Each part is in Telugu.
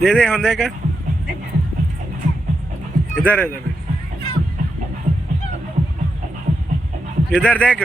दे दे होंदे का इधर इधर। इधर देख।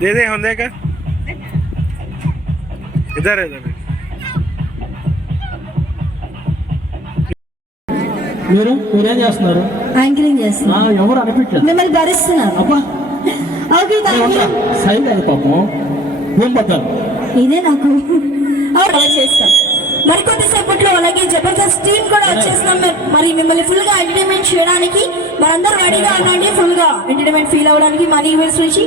दे दे होंदे का इधर इधर మీరు మీరేం చేస్తున్నారు యాంకరింగ్ ఆ, చేస్తున్నా ఎవరు అనిపించలేదు మిమ్మల్ని భరిస్తున్నాను అబ్బా ఓకే థ్యాంక్ యూ సైడ్ అది పాపం ఏం పడ్డారు ఇదే నాకు అలా చేస్తాం మరి కొద్దిసేపట్లో అలాగే జబర్దస్త్ టీం కూడా వచ్చేసినాం మేము. మరి మిమ్మల్ని ఫుల్ గా ఎంటర్టైన్మెంట్ చేయడానికి మనందరూ రెడీగా ఉండండి ఫుల్ గా ఎంటర్టైన్మెంట్ ఫీల్ అవ్వడానికి మనీ ఈవెంట్స్ నుంచి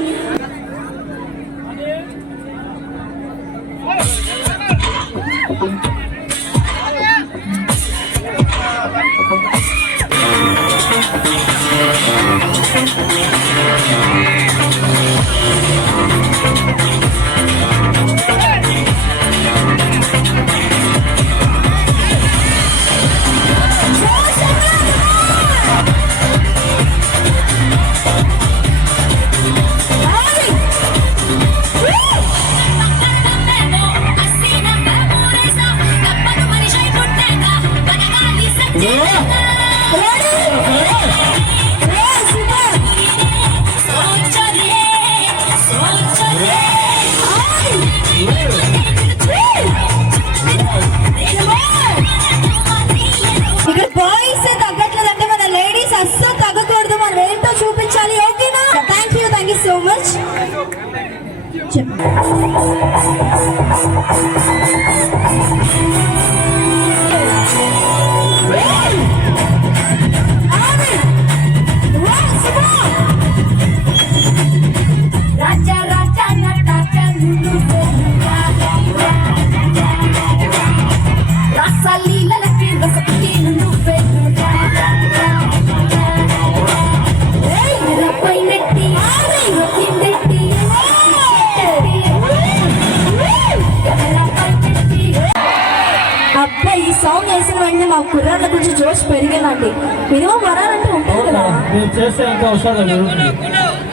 చేస్తే ఇంకా జరుగుతుంది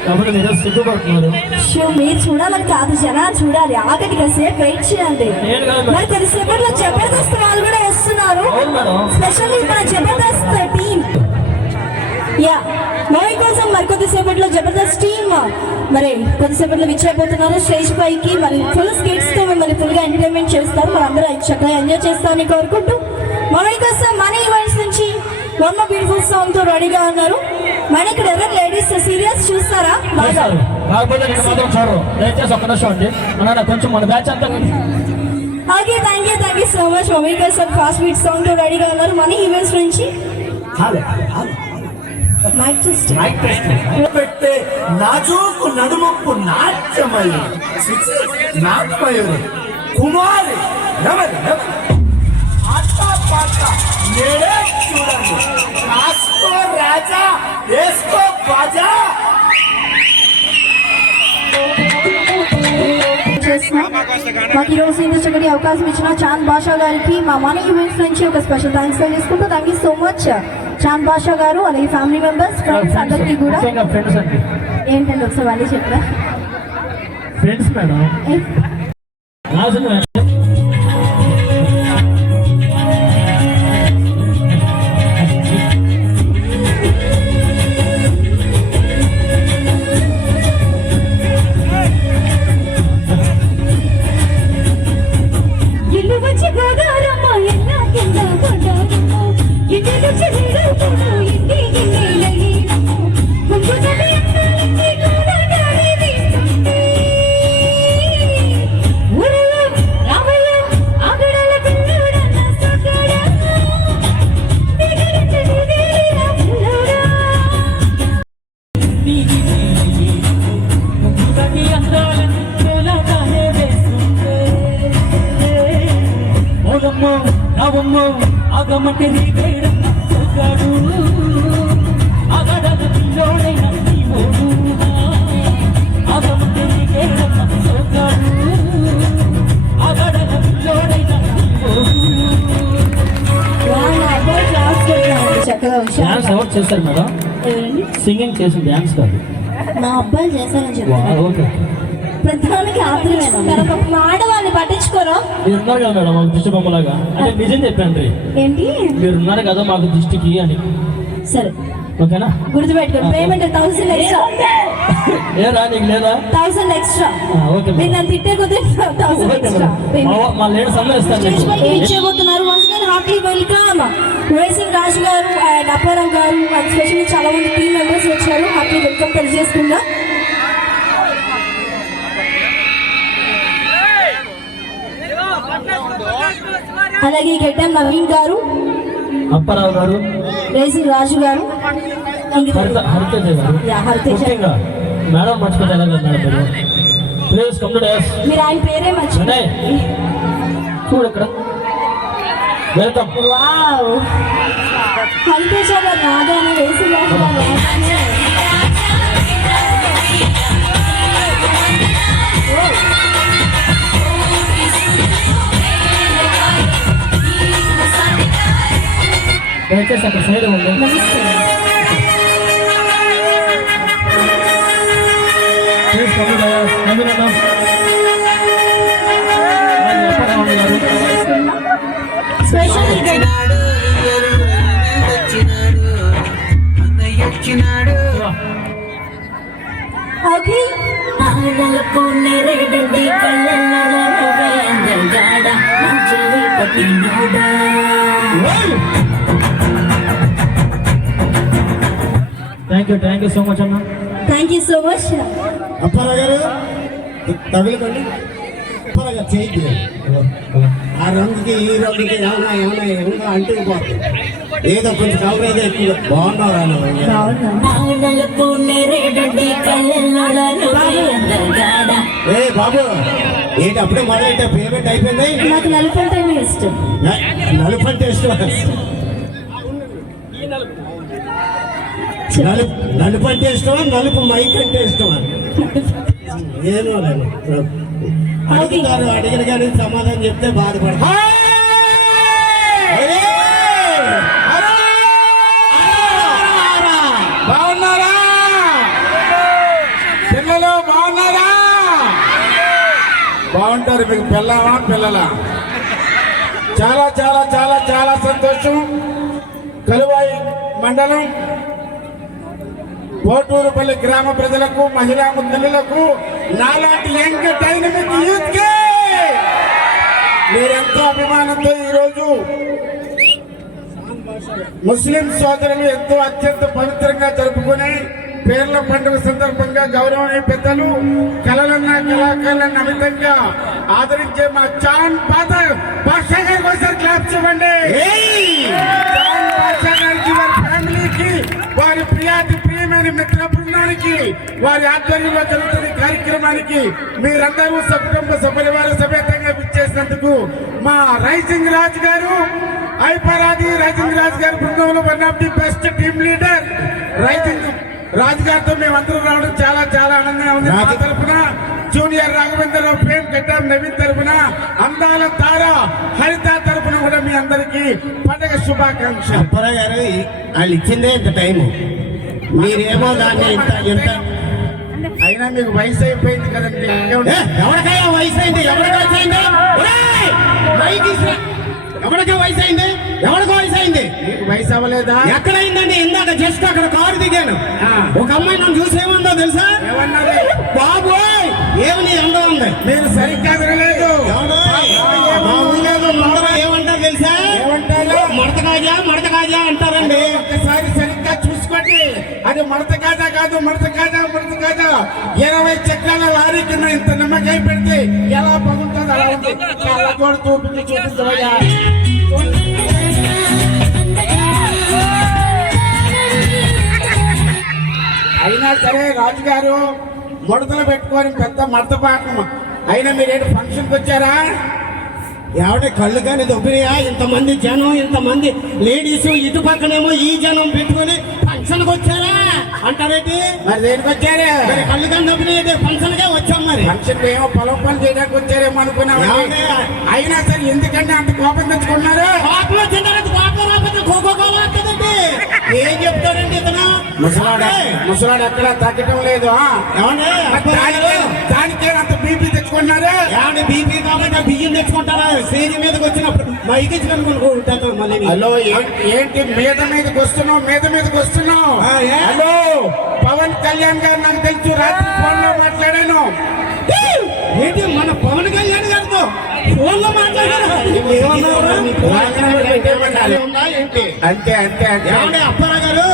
కాబట్టి మీరు సిగ్గుపడుతున్నారు షో మీరు చూడాలని కాదు జనాలు చూడాలి. ఆగటి కాసేపు వెయిట్ చేయండి. మరి కొద్దిసేపట్లో జబర్దస్త్ వాళ్ళు కూడా వస్తున్నారు. స్పెషల్లీ మన జబర్దస్త్ టీం. యా మూవీ కోసం మరి కొద్దిసేపట్లో జబర్దస్త్ టీమ్ మరి కొద్దిసేపట్లో విచ్చైపోతున్నారు స్టేజ్ పైకి మరి ఫుల్ స్కిట్స్తో మిమ్మల్ని ఫుల్గా ఎంటర్టైన్మెంట్ చేస్తారు. మరి అందరూ చక్కగా ఎంజాయ్ చేస్తామని కోరుకుంటూ మూవీ కోసం మనీ ఈవెంట్స్ నుంచి వన్ బ్యూటిఫుల్ సాంగ్తో రెడీగా ఉన్నారు. మన ఇక్కడ ఎవరు లేడీస్ సీరియల్స్ చూస్తారా? బాగా చూస్తారు కాకపోతే నేను మాత్రం చూడరు. దయచేసి ఒక్క నిమిషం అండి. అన్న కొంచెం మన బ్యాచ్ అంతా okay thank you thank you so much mummy గారు సార్ ఫాస్ట్ బీట్ సాంగ్తో రెడీగా ఉన్నారు. మనీ ఈవెంట్స్ నుంచి. మైక్ టెస్ట్ పెట్టే నాజూకు నడుముకు కుమారి ఎవరి ఎవరి ఆట పాట నేడే చూడండి కాస్కోర వేసుకో బాజా చేస్తున్నాం మాకు ఈరోజు ఇంత చక్కటి అవకాశం ఇచ్చిన చాంద్ బాషా గారికి మా మన ఈవెంట్స్ నుంచి ఒక స్పెషల్ థ్యాంక్స్ తెలియజేసుకుంటూ thank you so much Chand Basha గారు అలాగే ఫ్యామిలీ మెంబర్స్ ఫ్రెండ్స్ అందరికీ కూడా ముఖ్యంగా ఫ్రెండ్స్ అండి ఏంటంటే ఒకసారి వాళ్ళే చెప్పరా ఫ్రెండ్స్ మేడం హుషారుగా. ఎవరు చేశారు మేడం? ఎవరండి? సింగింగ్ చేసిన డ్యాన్స్ కాదు. మా అబ్బాయిలు చేశారని చెప్తున్నారు ఓకే. ప్రధానికి ఆడవాళ్ళని పట్టించుకోరా. మీరు ఉన్నారు కదా మేడం మాకు దిష్టి బొమ్మలాగా. అంటే నిజం చెప్పాను రీ. ఏంటి? మీరు ఉన్నారు కదా మాకు దిష్టికి అని. సరే. ఓకేనా? గుర్తుపెట్టుకోండి పేమెంట్ థౌసండ్ ఎక్స్ట్రా. ఏరా నీకు లేదా? Thousand extra. ఓకే మీరు నన్ను తిట్టే కొద్ది థౌసండ్ ఎక్స్ట్రా. మా లేడీస్ అందరూ ఇస్తారు స్టేజ్ పైకి మీకు. ఇచ్చేయబోతున్నారు. Once again heartly welcome. Racing Raju గారు అండ్ అప్పారావు గారు అండ్ స్పెషల్లీ చాలా మంది టీమ్ మెంబర్స్ వచ్చారు. హార్ట్లీ వెల్కమ్ తెలియజేసుకుందాం అలాగే గెడ్డం నవీన్ గారు అప్పారావు గారు. రేసింగ్ రాజు గారు. మేడం మర్చిపోతే మీరు. ప్లీజ్ కమ్ టు డాన్స్ మీరు ఆయన పేరే మర్చిపోయి. చూడు ఇక్కడ. వావ్ హరితేజ గారు రాగానే రేసింగ్ రాజు గారు రాగానే దయచేసి అక్కడ సైడ్ ఉంది నమస్తే మంచి పట్టినోడా thank you thank you so much అన్న. Thank you so much Apparao గారు తగులుకోండి. అప్పారా గారు చేయి ఆ రంగుకి ఈ రంగుకి ఏమన్నా ఏమన్నా ఏమన్నా అంటుకుపోతుంది ఏదో కొంచెం ఎక్కువ. బాగున్నారా నెరడండి కళ్ళలోనే అందగాడ ఏ బాబు ఏంటి అప్పుడే మొదలైతే పేమెంట్ అయిపోయింది నాకు నలుపు అంటేనే ఇష్టం. నలుపు అంటే ఇష్టం నలుపు నలుపు అంటే ఇష్టమా? నలుపు మైక్ అంటే ఇష్టమా? ఏమో అడుగుతారు అడిగిన కానీ సమాధానం చెప్తే బాధపడతారు బాగున్నారా పిల్లలు బాగున్నారా బాగుంటారు మీకు పిల్లవా పిల్లలా? చాలా చాలా చాలా చాలా సంతోషం. కలువాయి మండలం కోటూరుపల్లి గ్రామ ప్రజలకు మహిళా ముద్దులకు నాలాంటి యంగ్ డైనమిక్ యూత్కి మీరెంతో అభిమానంతో ఈరోజు ముస్లిం సోదరులు ఎంతో అత్యంత పవిత్రంగా జరుపుకునే పేర్ల పండుగ సందర్భంగా గౌరవనీయ పెద్దలు కళలన్న కళాకారులను అమితంగా ఆదరించే మా చాన్ పాత పాషా గారికి ఒకసారి వారి ఫ్యామిలీకి వారి ప్రియాతి ప్రియమైన మిత్ర బృందానికి వారి ఆధ్వర్యంలో జరుగుతున్న కార్యక్రమానికి మీరందరూ సకుటుంబ సపరివార సమేతంగా విచ్చేసినందుకు మా రైసింగ్ రాజు గారు ఐపరాది రాజేంద్ర రాజు గారి బృందంలో one of the best team leader rising. Raju గారితో మేమందరం రావడం చాలా చాలా ఆనందంగా ఉంది. మా తరపున జూనియర్ రాఘవేంద్రరావు ప్రేమ్ గడ్డం నవీన్ తరపున అందాల తార హరిత తరపున కూడా మీ అందరికీ పండగ శుభాకాంక్షలు. అప్పారావు గారు వాళ్ళు ఇచ్చిందే ఇంత టైము. మీరేమో దాన్ని ఇంత ఇంత అయినా మీకు వయసు అయిపోయింది కదండి. ఎవరికైనా వయసు అయింది ఎవరికి ఎవరికి వయసు అయింది? ఎవరికి వయసు అయింది? వయసు అవ్వలేదా? ఎక్కడైందండి? ఇందాక జస్ట్ అక్కడ కారు దిగాను. ఆ. ఒక అమ్మాయి నన్ను చూసేముందో తెలుసా? బాబోయ్! ఏమి నీ అందం ఉంది? మీరు సరిగ్గా వినలేదు? మా ఊళ్ళో ఏమంటారు తెలుసా? మడత కాజా మడత కాజా అంటారండి. అది మడత కాదా కాదు మడత కాదా మడత కాదా ఇరవై చక్రాల లారీ కింద ఇంత నిమ్మకాయ పెడితే ఎలా బాగుంటుందో? అలా ఉంది అలా కూడా చూపించి చూపించవయ్యా అయినా సరే రాజుగారు ముడతలు పెట్టుకొని పెద్ద మడత పాకం అయినా మీరేంటి ఫంక్షన్కి వచ్చారా? ఎవడ కళ్ళు కానీ దొబ్బినాయా? ఇంతమంది జనం ఇంతమంది లేడీస్ ఇటు పక్కనేమో ఈ జనం పెట్టుకొని ఫంక్షన్కి వచ్చారా అంటారేంటి? మరి దేనికి వచ్చారే మరి కళ్ళు కానీ దొబ్బినాయి ఫంక్షన్ కే వచ్చాం మరి. ఫంక్షన్ ఏమో పొలం పని చేయడానికి వచ్చారేమో అనుకున్నాం? అయినా సరే ఎందుకంటే అంత కోపం తెచ్చుకున్నారు? కోపం తర్వాత కోపం రాకపోతే కోకో కోలా వస్తుందండి ఏం చెప్తాడండి ఇతను? ముసలాడు ముసలాడు ఎక్కడ తగ్గటం లేదు దానికే అంత బీపీ తెచ్చుకున్నారు ఏమండి బీపీ కాబట్టి ఆ బియ్యం తెచ్చుకుంటారా? స్టేజ్ మీదకి వచ్చినప్పుడు మైక్ ఇచ్చినప్పుడు మళ్ళీ. హలో ఏంటి మీద మీదకి వస్తున్నావు? మీద మీదకి వస్తున్నావు? హలో పవన్ కళ్యాణ్ గారు నాకు తెలుసు రాత్రి ఫోన్లో మాట్లాడాను ఏంటి మన పవన్ కళ్యాణ్ గారితో ఫోన్లో అంతే అంతే అంతే. అప్పారా గారు.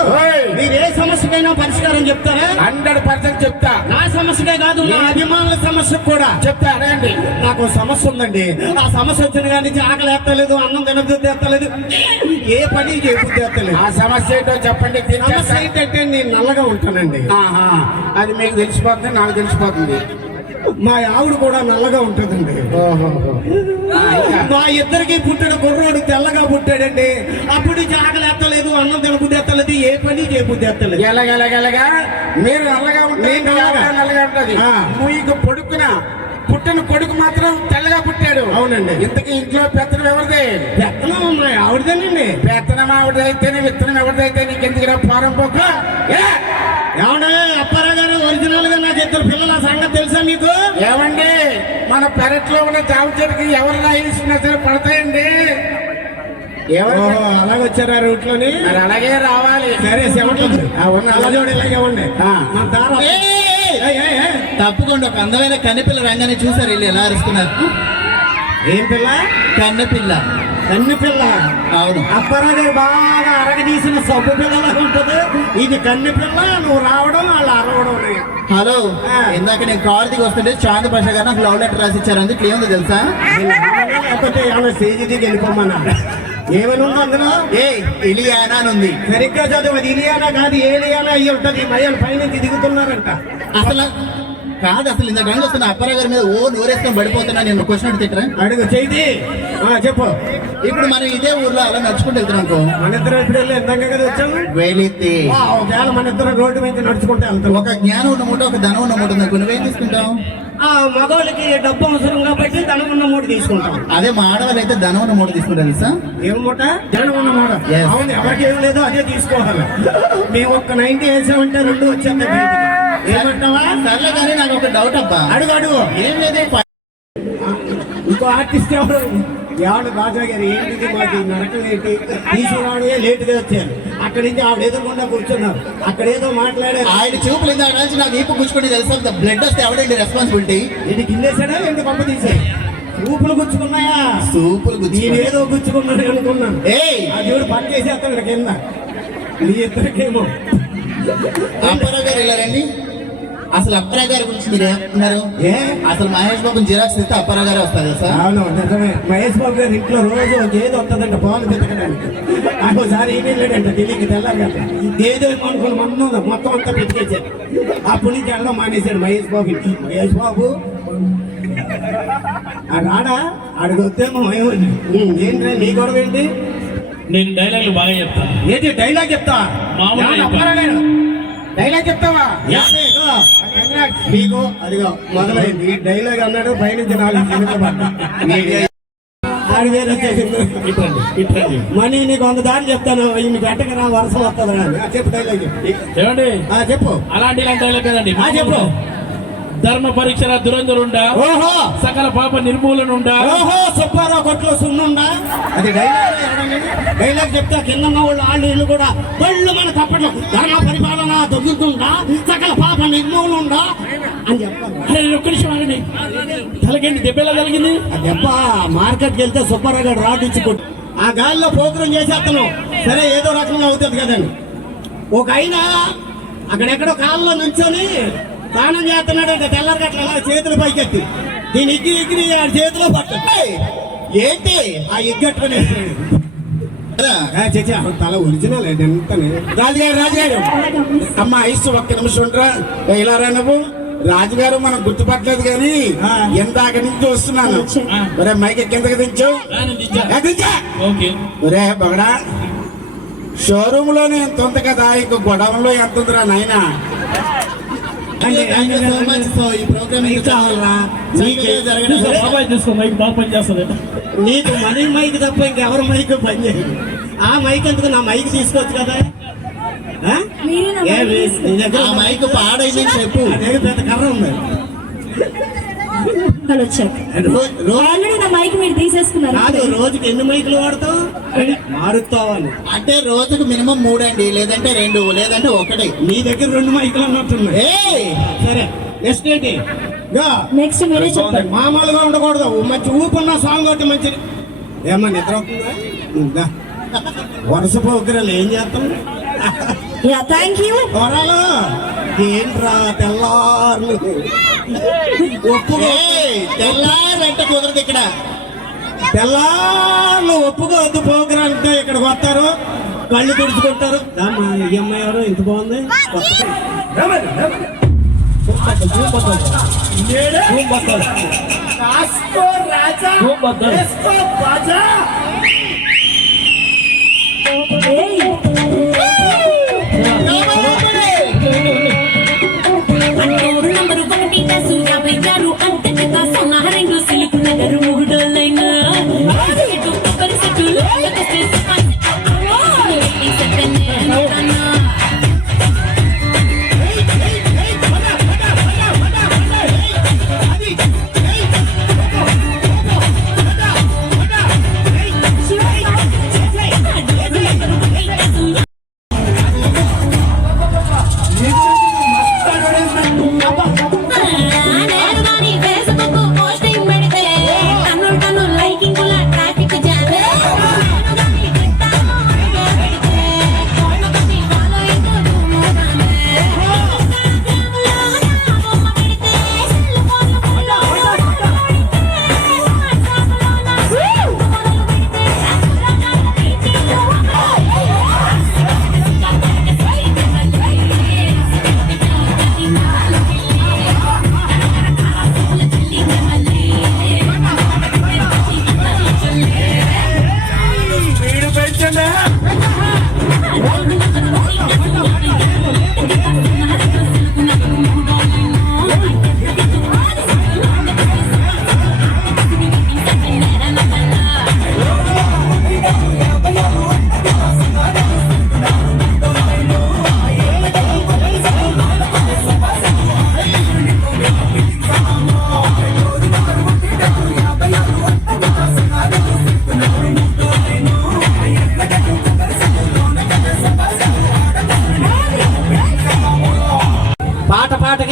మీరు ఏ సమస్యకైనా పరిష్కారం చెప్తారా? హండ్రెడ్ పర్సెంట్ చెప్తా. నా సమస్యకే కాదు నా అభిమానుల సమస్యకు కూడా. చెప్తా అడగండి నాకు సమస్య ఉందండి. ఆ సమస్య వచ్చిన కానీ ఆకలి ఎత్తలేదు అన్నం తినబుద్ధి ఎత్తలేదు ఏ పని చేయబుద్ధి ఎత్తలేదు ఆ సమస్య ఏంటో చెప్పండి సమస్య. ఏంటంటే నేను నల్లగా ఉంటానండి. ఆహా అది మీకు తెలిసిపోతుంది నాకు తెలిసిపోతుంది. మా ఆవిడ కూడా నల్లగా ఉంటుందండి. మా ఇద్దరికి పుట్టిన కుర్రోడు తెల్లగా పుట్టాడండి. అప్పుడు ఎత్తలేదు అన్నం తినబుద్ధి ఎత్తలేదు ఏ పని చేయబుద్ధి ఎత్తలేదు ఎలాగెలాగెలాగా మీరు నల్లగా నల్లగా. ఉంటది. మీకు పొడుకున పుట్టిన కొడుకు మాత్రం తెల్లగా పుట్టాడు. అవునండి. ఇంతకీ ఇంట్లో పెత్తనం ఎవరిది? పెత్తనం మా ఆవిడదేనండి. పెత్తనం ఆవిడైతేనే విత్తనం ఎవరిదైతే నీకు ఎందుకు పోరం పోక ఏమండే అప్పారా గారు ఒరిజినల్గా నాకు ఇద్దరు పిల్లల సంగతి తెలుసా మీకు ఏమండి మన పెరట్లో ఉన్న జామ చెట్టుకి ఎవరు రాయిస్తున్నా సరే పడతాయండి. ఎవరు? అలాగ వచ్చారా రూట్లోని మరి అలాగే రావాలి. సరే. తప్పకుండా ఒక అందమైన కన్నెపిల్ల రంగానే చూసారు వీళ్ళు ఎలా అరుస్తున్నారు. ఏం పిల్ల? కన్నెపిల్ల. కన్ను పిల్ల. అవును. అప్పారా గారు బాగా అరగదీసిన సబ్బు పిల్లలా ఉంటది. ఇది కన్ను పిల్ల నువ్వు రావడం వాళ్ళు అరవడం హలో. ఇందాక నేను కార్ దిగి వస్తుంటే చాంద్ భాష గారు నాకు లవ్ లెటర్ రాసి ఇచ్చారు అందుకు ఏముందో తెలుసా? లేకపోతే ఏమైనా స్టేజ్ దిగి వెళ్ళిపోమన్నా ఏమైనా ఉందో అందులో? ఏ ఇలియానా అని ఉంది. సరిగ్గా చదువు. అది ఇలియానా కాదు ఏలియానా అయ్యి ఉంటది. మయ్యలు పైనుంచి దిగుతున్నారంట. అసలు కాదు అసలు ఇందాక రంగు వస్తున్న అప్పరా గారి మీద ఓ నూరేసుకొని పడిపోతున్నా నేను క్వశ్చన్ తిట్టరా? అడుగు చేయి. ఆ, చెప్పు. ఇప్పుడు మనం ఇదే ఊర్లో అలా నడుచుకుంటూ వెళ్తున్నాం అనుకో. మన ఇద్దరం ఇప్పుడు వెళ్ళి ఎంతంగా కదా వచ్చాము? వెళితే. ఒకవేళ మన ఇద్దరం రోడ్డు మీద నడుచుకుంటే వెళ్తాం. ఒక జ్ఞానం ఉన్న మూట ఒక ధనం ఉన్న మూట ఉంది? అనుకో నువ్వేం తీసుకుంటావు? ఆ మగవాళ్ళకి డబ్బు అవసరం కాబట్టి ధనం ఉన్న మూడు తీసుకుంటాం. అదే మా ఆడవాళ్ళు అయితే ధనం ఉన్న మూట తీసుకుంటారు తెలుసా? ఏం మూట? ధనం ఉన్న మూట. అవును ఎవరికి ఏం లేదో అదే తీసుకోవాలి. మేము ఒక్క నైన్టీ వేసామంటే రెండు వచ్చేస్తాయి. సర్లే కానీ నాకు ఒక డౌట్ అబ్బా. అడుగు అడుగు. ఏం లేదు ఇంకో ఆర్టిస్ట్ ఎవరు? ఎవడు రాజా గారు ఏంటిది మాకు? ఏంటి? తీసుకురావడమే లేటుగా వచ్చారు. అక్కడి నుంచి ఆవిడ ఎదురుకుండా కూర్చున్నారు. అక్కడ ఏదో మాట్లాడారు. ఆయన చూపులు ఇందాక నుంచి నాకు వీపు గుచ్చుకుంటే తెలుసా బ్లడ్ వస్తే ఎవడండి రెస్పాన్సిబిలిటీ ఇది కిందేసాడా ఎందుకు పంప తీసాయి ఊపులు గుచ్చుకున్నాయా? సూపులు గుచ్చుకుంటే నేనేదో గుచ్చుకున్నాను అనుకున్నాను ఏయ్! ఆ దేవుడు పని చేసేస్తాడు కింద. నీ ఇద్దరికేమో. అప్పారావు గారు ఇలా రండి. అసలు అప్పారావు గారి గురించి మీరు ఏమంటున్నారు ఏ? అసలు మహేష్ బాబు జిరాక్స్ ఇస్తే అప్పారావు గారే వస్తారు తెలుసా? అవును నిజమే. మహేష్ బాబు గారు ఇంట్లో రోజు ఒక ఏదో వస్తుందంట పాలు పెతకడానికి ఒకసారి ఏమీ లేడంట ఢిల్లీకి తెల్లాక ఏదో అనుకుని మొత్తం మొత్తం అంతా పెట్టుకేసాడు అప్పటి నుంచి వెళ్ళడం మానేశాడు మహేష్ బాబు. మహేష్ బాబు ఆ రాడా? అడిగొస్తేమో ఏంట్రా నీ గొడవ ఏంటి? నేను డైలాగులు బాగా చెప్తాను ఏంటి డైలాగ్ చెప్తా? డైలాగ్ చెప్తావా? మీకు అదిగో మొదలైంది. ఈ డైలాగ్ అన్నాడు పైనుంచి నాలుగు ఆడి వేరే వచ్చేసింది. ఇట్రండి మనీ నీకు వంద దారి చెప్తాను. ఇన్ని గంటకి రా వర్షం వస్తుంది రా అని. ఆ, చెప్పు డైలాగ్ చెప్పు. ఏమండి? ఆ, చెప్పు. అలాంటి డైలాగ్ కదండి. ఆ, చెప్పు. ధర్మ పరీక్షల దురంధరుండా ఓహో! సకల పాప నిర్మూలనుండా? ఓహో! సుబ్బారావు కొట్లో సున్నుండా? అది డైలాగ్ చెప్తే కింద వాళ్ళు వాళ్ళు వీళ్ళు కూడా వాళ్ళు మన తప్పట్లు. ధర్మ పరిపాలన దొరుకుతుందా సకల పాప ఉందా అని చెప్పాలి. అరే ఒక్క నిమిషం ఆగండి. తలకండి దెబ్బ ఎలా కలిగింది ఆ దెబ్బ. మార్కెట్కి వెళ్తే సుబ్బారావు గారు రాడ్ ఇచ్చి కొట్టు ఆ గాలిలో పోకురం చేసేస్తాను సరే ఏదో రకంగా అవుతుంది కదండి ఒక ఆయన అక్కడెక్కడో కాళ్ళలో నుంచొని స్నానం చేస్తున్నాడు ఇంకా తెల్లరి గట్ల అలా చేతులు పైకెత్తి. దీని ఇగ్గి ఇగ్గి చేతిలో పట్టు ఏంటి? ఆ ఇగ్గట్టుకుని చేసి తల ఒరిజినల్ ఎంతని. రాజుగారు రాజుగారు. అమ్మ ఐసు ఒక్క నిమిషం ఉండరా. ఏ, ఇలా రా నువ్వు. రాజుగారు మనం గుర్తుపట్టలేదు కానీ. ఎందాక నుంచి వస్తున్నాను. ఒరే మైక్ కిందకి దించు. ఒరే బగడా. షోరూమ్లోనే ఎంత ఉంది కదా ఇంకో గొడవలో ఎంత ఉందిరా నాయనా? నీకు మనీ మైక్ తప్ప ఇంకెవరి మైక్ పనిచేయదు ఆ మైక్ ఎందుకు నా మైక్ తీసుకోవచ్చు కదా? మైక్ పాడైందని చెప్పు. పెద్ద కర్ర ఉంది. ఆల్రెడీ నా మైక్ మీరు తీసేసుకున్నారు. కాదు రోజుకి ఎన్ని మైకులు వాడతావు? మారుతావని అంటే రోజుకు మినిమం మూడండి లేదంటే రెండు లేదంటే ఒకటి. నీ దగ్గర రెండు మైకులు అన్నట్టున్నాయి ఏయ్! సరే నెక్స్ట్ ఏంటి? గా. నెక్స్ట్ మీరే చెప్పండి. మామూలుగా ఉండకూడదు. మంచి ఊపున్న సాంగ్ ఒకటి మంచిది ఏమన్నా నిద్ర వస్తుందా? దా. వరుస పోగ్రాలు ఏం చేస్తాం యా థ్యాంక్ యూ వరాలు. ఏంట్రా తెల్లార్లు? ఒప్పుకో. తెల్లారంటే కుదరదు ఇక్కడ. తెల్లార్లు ఒప్పుకోవద్దు ప్రోగ్రామ్ అంటే ఇక్కడికి వస్తారు. కళ్ళు తుడుచుకుంటారు. ఈ అమ్మాయి ఎవరు? ఇంత బాగుంది? కొత్త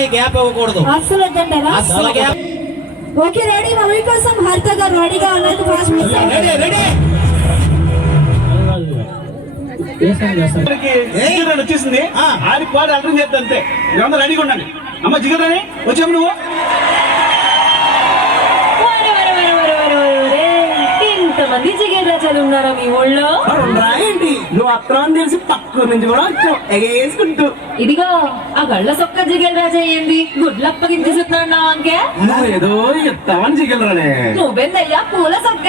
పాటకి గ్యాప్ ఇవ్వకూడదు. అస్సలు వద్దంటారా? అస్సలు గ్యాప్ ఓకే రెడీ. మా మీకోసం హరిత గారు రెడీగా ఉన్నారు. Fast miss ready ready. వచ్చేసింది. ఆ. ఆడి పాడు అర్థం చేద్దాం అంతే. మీరందరూ రెడీగా ఉండండి. అమ్మ జిగర్ అని వచ్చాము నువ్వు ఇంతమంది జిగేర్ మహారాజాలు ఉన్నారా మీ ఊళ్ళో? ఏంటి నువ్వు అత్రం తెలిసి పక్క నుంచి కూడా వచ్చావు. ఎగేసుకుంటూ. ఇదిగో ఆ గళ్ళ సొక్క జిగల్ రాజేయండి ఏంది? గుడ్లు అప్పగించి చూస్తున్నావు అంకే? ఏదో చెప్తామని జిగలరానే. నువ్వెందయ్యా పూల సొక్క?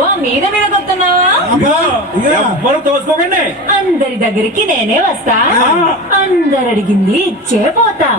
ఓ మీద మీద కొత్తున్నావా? తోసుకోకండి. అందరి దగ్గరికి నేనే వస్తా. అందరు అడిగింది ఇచ్చే పోతా.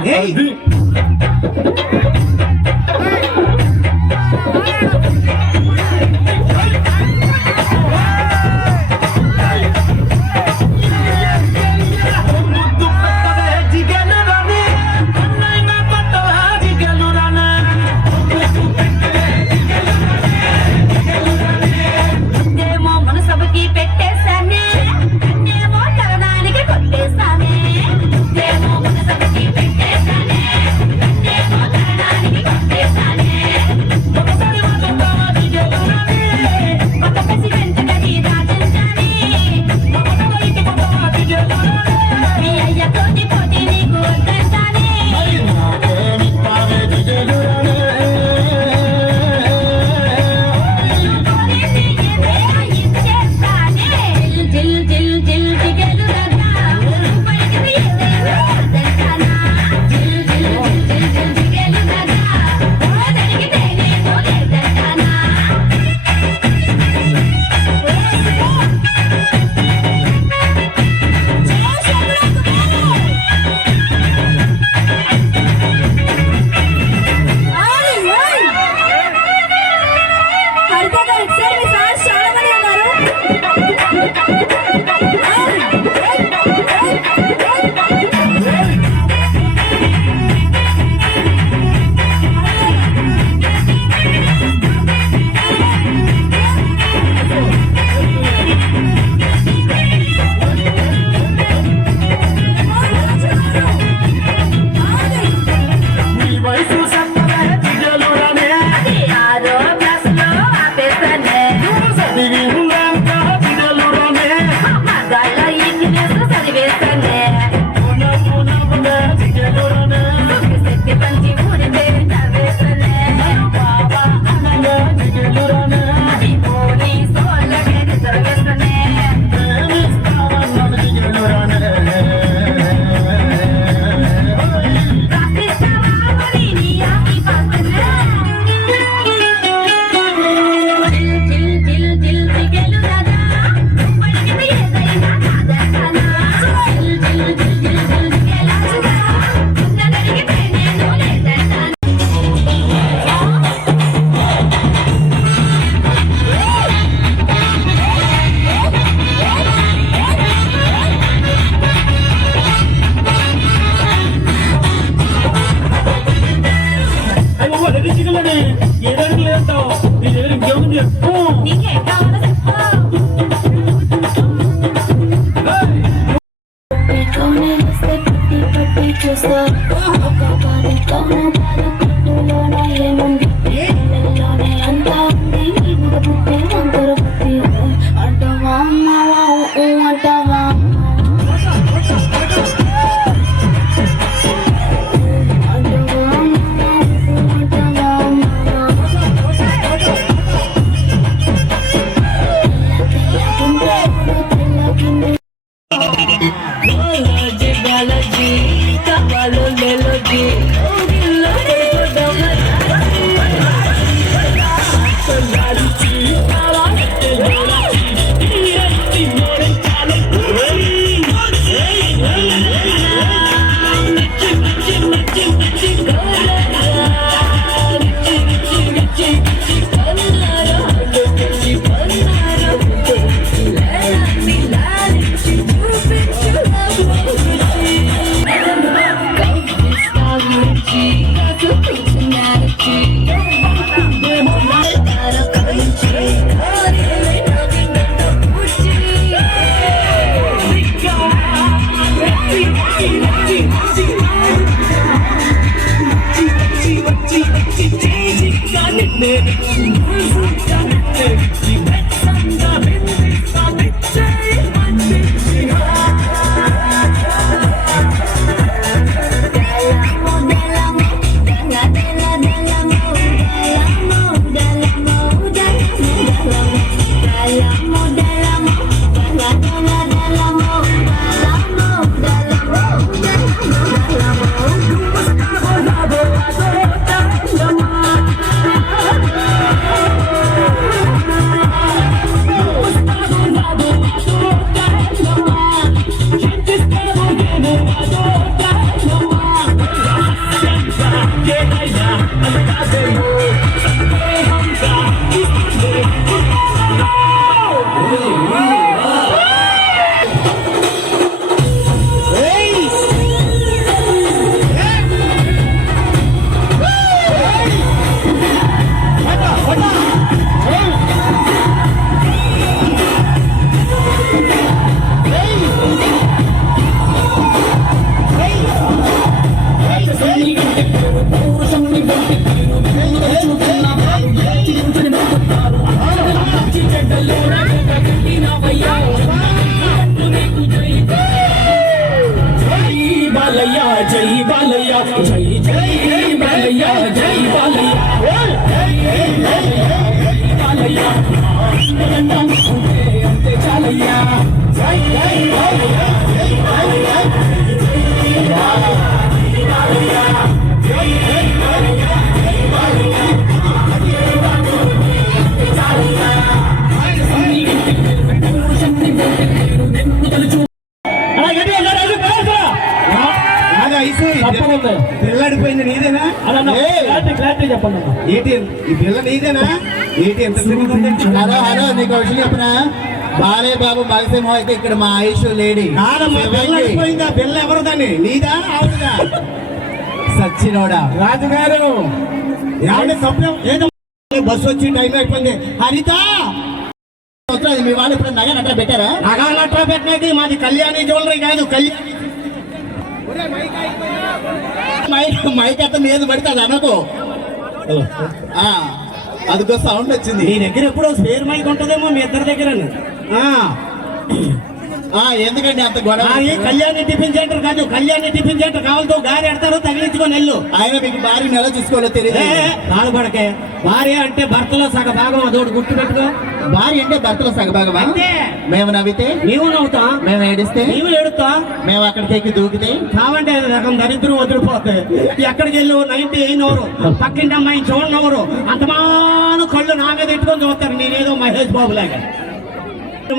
దిక్కులనే ఎదరలేస్తావు నీ దగ్గర ఇంకేముంది? చెప్పు బాబు బాలసింహం అయితే ఇక్కడ మా ఆయుష్ లేడీ. కాదమ్మా పిల్ల అడిపోయింది ఆ పిల్ల ఎవరు దాన్ని? నీదా ఆవిడదా? సచ్చినోడా. రాజుగారు. ఏమంటే తప్పే ఏదో బస్సు వచ్చి టైం అయిపోయింది. హరిత! మీ వాళ్ళు ఇప్పుడు నగ అట్లా పెట్టారా? నగాలట్రా పెట్టినది మాది కళ్యాణి జ్యువెలరీ కాదు కళ్యాణ్ మైక్ మైక్ అత్త మీద పడితే అది అనకు. ఆ, అదిగో సౌండ్ వచ్చింది. నీ దగ్గర ఎప్పుడో స్పేర్ మైక్ ఉంటుందేమో మీ ఇద్దరి దగ్గర ఆ. ఎందుకండి అంత గొడవ? కళ్యాణి టిఫిన్ సెంటర్ కాదు కళ్యాణి టిఫిన్ సెంటర్ కావాలతో గారి ఎడతారు తగిలించుకొని వెళ్ళు. ఆయన మీకు భార్య నెల చూసుకోవాలో తెలియదు బాధపడకే భార్య అంటే భర్తలో సగ భాగం అదోటి గుర్తు పెట్టుకో. భార్య అంటే భర్తలో సగభాగమా? అంతే. మేము నవ్వితే? నీవు నవ్వుతా. మేము ఏడిస్తే? నీవు ఏడుతా. మేము అక్కడికి ఎక్కి దూకితే? కావంటే రకం దరిద్రం వదిలిపోతాయి ఎక్కడికి వెళ్ళు? నైన్టీ అయినవరు పక్కింటి అమ్మాయి చూడనవరు అంతమాను కళ్ళు నా మీద ఎట్టుకొని చూస్తారు. నేనేదో మహేష్ బాబు లాగా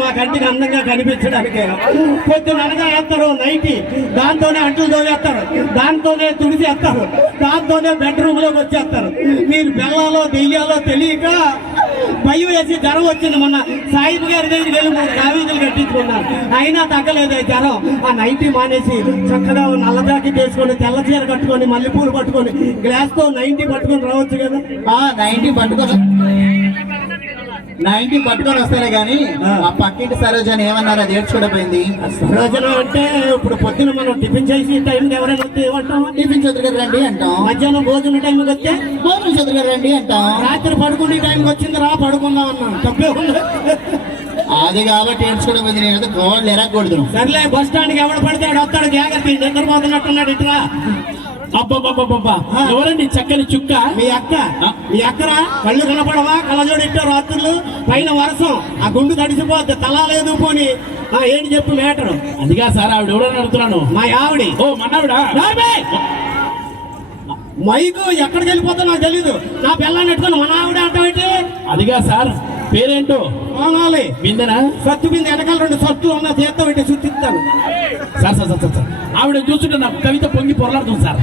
మా కంటికి అందంగా కనిపించడానికి. పొద్దున అనగా వేస్తారు నైటీ. దాంతోనే అంటులు తోవేస్తారు దాంతోనే తుడిచేస్తారు దాంతోనే బెడ్రూమ్లోకి వచ్చేస్తారు. మీరు బెల్లాలో దెయ్యాలో తెలియక భయం వేసి జ్వరం వచ్చింది మొన్న. సాయిబు గారి దగ్గరికి వెళ్ళి మూడు కావేజీలు కట్టించుకున్నారు. అయినా తగ్గలేదు జ్వరం. ఆ నైటీ మానేసి చక్కగా నల్ల జాకెట్ వేసుకొని తెల్ల చీర కట్టుకొని మల్లెపూలు పట్టుకొని గ్లాస్తో నైన్టీ పట్టుకొని రావచ్చు కదా. ఆ నైన్టీ పట్టుకొని నైన్టీ పట్టుకొని వస్తారే గాని ఆ. పక్కింటి సరోజని ఏమన్నారు అది ఏడ్చుకోకపోయింది రోజున అంటే ఇప్పుడు పొద్దున మనం టిఫిన్ చేసి టైంకి ఎవరైనా వస్తే ఏమంటాం? టిఫిన్ చదువుగారు రండి అంటాం. మధ్యాహ్నం భోజనం టైంకి వస్తే? భోజనం చదువుగారు రండి అంటాం. రాత్రి పడుకునే టైంకి వచ్చింది రా పడుకుందాం అన్నాను తప్పే అది కాబట్టి ఏడ్చుకోకపోయింది నేను అయితే గోడలు ఎరగకూడదు. సర్లే బస్ స్టాండ్కి ఎవడు పడితే వస్తాడు. జాగ్రత్త నిద్రపోతున్నట్టున్నాడు ఇట్లా ఎవరండి చక్కని చుక్క? మీ అక్క. మీ అక్కరా? కళ్ళు కనపడవా? కళ్ళజోడు ఇట్టారు రాత్రులు? పైన వర్షం ఆ గుండు తడిసిపోద్ది. తల లేదు పోని. ఆ, ఏంటి చెప్పు మేటరు అదిగా సార్ ఆవిడ ఎవరని అడుగుతున్నాను. మా ఆవిడి. ఓ మన్నావిడా! మైకు ఎక్కడికి వెళ్ళిపోతా నాకు తెలీదు. నా పిల్లని ఎట్టుకొని మన ఆవిడ అంటే అదిగా సార్ పేరేంటో? కోనాలి బిందెనా? సత్తు మీద వెనకాల రెండు సత్తు ఉన్న చేత్తో పెట్టి చుట్టిస్తాను sir sir sir sir, sir. ఆవిడ చూస్తుంటే నాకు కవిత పొంగి పొరలాడుతుంది సార్.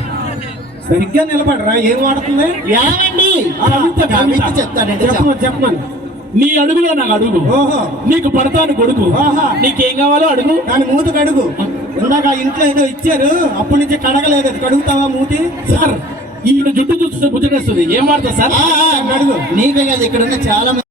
సరిగ్గా నిలబడరా ఏం వాడుతుంది? ఏమండి? కవిత. చెప్తానంటే చెప్పమని చెప్పమని. నీ అడుగులో నాకు అడుగు. ఓహో. నీకు పడతాను గొడుగు ఆహా. నీకేం కావాలో అడుగు. దాని మూతి కడుగు. ఇందాక ఆ ఇంట్లో ఏదో ఇచ్చారు. అప్పటి నుంచి కడగలేదు. అది కడుగుతావా మూతి? సార్ ఈవిడ జుట్టు చూస్తుంటే గుర్తుకొస్తుంది ఏం వాడతా సార్? అడుగు నీకే కాదు ఇక్కడ ఉన్న చాలా మంది